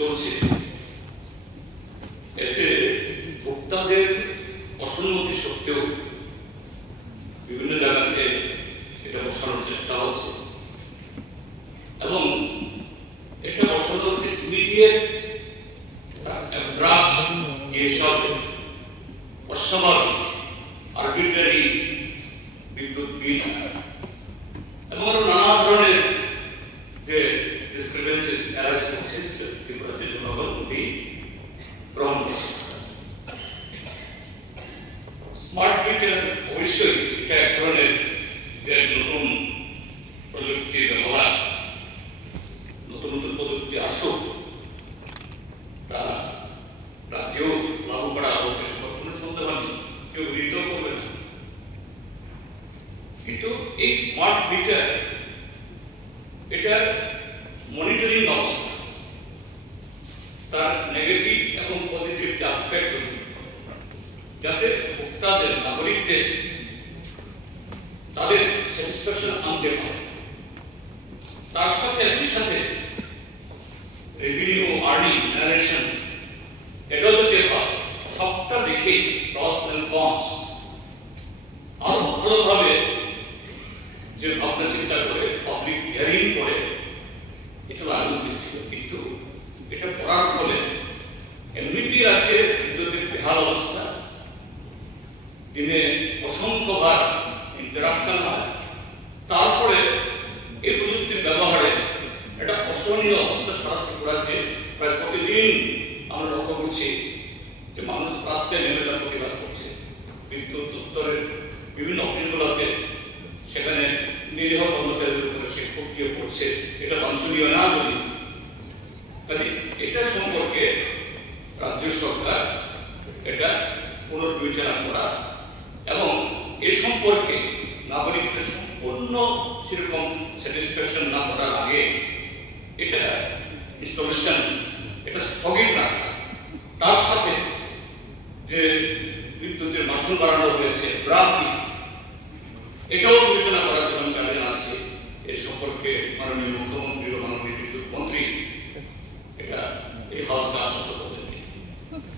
চলছে এতে ভোক্তাদের অসম্মতি সত্ত্বেও বিভিন্ন জায়গাতে এটা বসানোর চেষ্টা হচ্ছে এবং এটা বসানো হচ্ছে ইমিডিয়েট এসব অস্বাভাবিক আরবিট্রারি বিদ্যুৎ বিল এবং আরো নানা ধরনের যে ডিসক্রিপেন্সিস অ্যারাইজ করছে ত্রিপুরাতে জনগণ গ্রহণ করছে। স্মার্ট মিটার অবশ্যই এটা এক ধরনের যে নতুন প্রযুক্তি ব্যবহার, নতুন নতুন প্রযুক্তি আসুক, তা রাজ্যেও লাগু করা হোক, কোনো সন্দেহ নেই, কেউ বিরোধিতা করবে না। কিন্তু এই স্মার্ট মিটার এটা মনিটরিং ব্যবস্থা, তার নেগেটিভ এবং পজিটিভ যে অ্যাসপেক্ট যাতে ভোক্তাদের নাগরিকদের তাদের স্যাটিসফ্যাকশন আনতে পারে, তার সাথে একই সাথে রেভিনিউ আর্নিং জেনারেশন এটাও যদি হয়, সবটা দেখে প্রস এন্ড কনস আরো ভালোভাবে যে ভাবনা চিন্তা করে পাবলিক হিয়ারিং করে এটা লাগু ছিল। কিন্তু এটা করার ফলে এমনিটি আছে বিদ্যুতের বেহাল অবস্থা, দিনে অসংখ্যবার ইন্টারাকশন হয়, তারপরে এই প্রযুক্তির ব্যবহারে এটা অসহনীয় অবস্থা সারা ত্রিপুরাতে প্রায় প্রতিদিন আমরা লক্ষ্য করছি যে মানুষ রাস্তায় নেমে তার প্রতিবাদ করছে। বিদ্যুৎ দপ্তরের বিভিন্ন অফিসগুলোতে সেখানে নিরীহ কর্মচারীদের উপরে সে প্রক্রিয়া করছে, এটা বাঞ্ছনীয় না বলি। কাজে এটা সম্পর্কে রাজ্য সরকার এটা পুনর্বিবেচনা করা এবং এ সম্পর্কে নাগরিকদের সম্পূর্ণ সেরকম স্যাটিসফ্যাকশন না করার আগে এটা ইনস্টলেশন এটা স্থগিত রাখা, তার সাথে যে বিদ্যুতের মাসুল বাড়ানো হয়েছে প্রাপ্তি এটাও বিবেচনা করার জন্য আমি আছে। এ সম্পর্কে মাননীয় মুখ্যমন্ত্রী ও মাননীয় বিদ্যুৎ মন্ত্রী এটা এই হাউসকে আশ্বস্ত